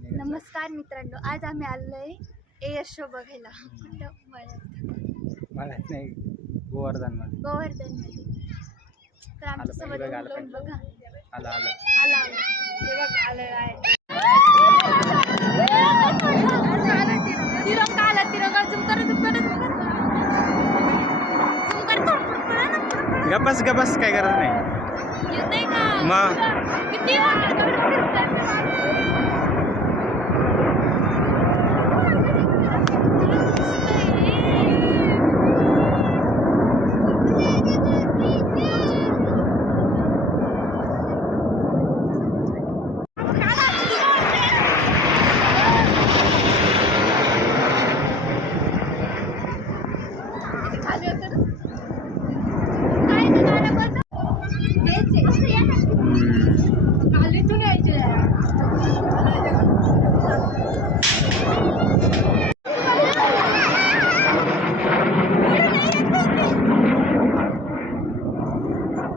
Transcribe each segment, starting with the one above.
नमस्कार मित्रांनो, आज आम्ही आलोय एअर शो बघायला. मळ्यात नाही, गोवर्धन मध्ये. गोवर्धन मध्ये. तर आमच्या सोबत बघा. आला आला आला हे बघ आलं आहे. तिरंगा आला, तिरंगा झुम कर गप्पस गप्पस काय करत नाही येते का मग. किती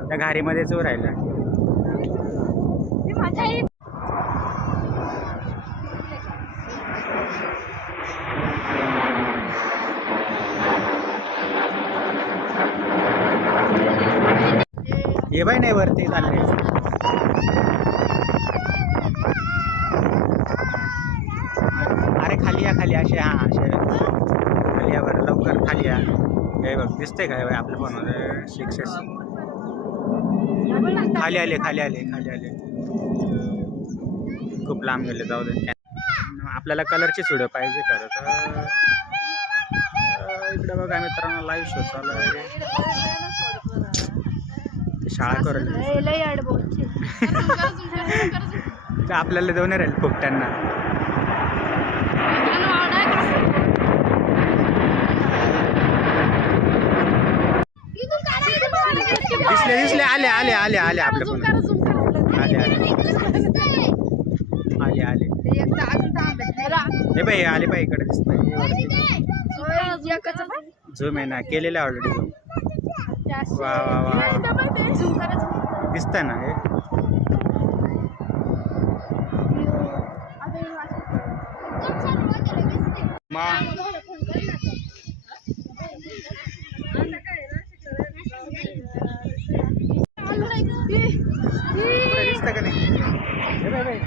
त्या घारीमध्येच राहिला. ये बाई नाही वरती चालले. अरे खाली या खाली असे. हा असे खाली या बरं, लवकर खाली या. हे बघ दिसतंय का आपल्या फोनमध्ये 6S. खाली आले खाली आले खाली आले. खूप लांब गेले, जाऊ दे. आपल्याला कलरची व्हिडिओ पाहिजे खरं तर. इकडे बघा मित्रांनो, लाईव्ह शो चालू आहे. शाळा करेल आपल्याला देऊन राहील फुकट्यांना. दिसले दिसले आले आले आले आले आपल्या पण आले आले आले आले. हे बाई आले बाई, इकडे दिसतंय. झूम आहे ना केलेला ऑलरेडी झूम. वा वा वा दिसतंय ना हे. दिसतं का नाही? हे बाई बाई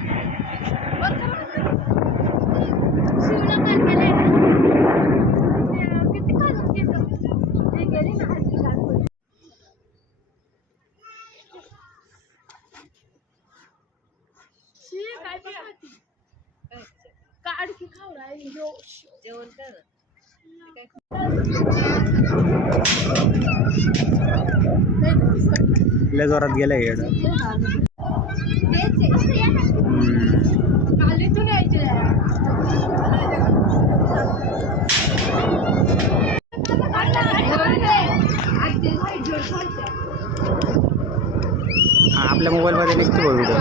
जेवण कर. लय जोरात गेलाय येड. आपल्या मोबाईलमध्ये निघतो व्हिडिओ.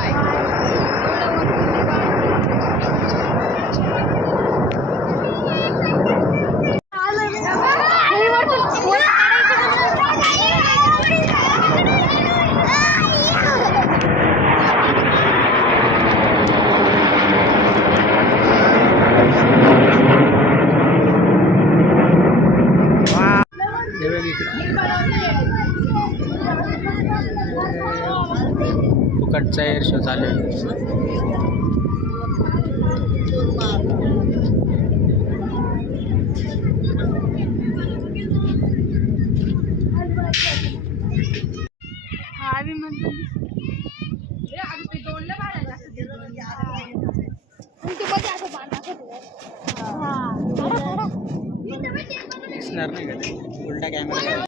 फुकटचा एअर शो चालेल. दिसणार नाही का ते उलटा कॅमेरा.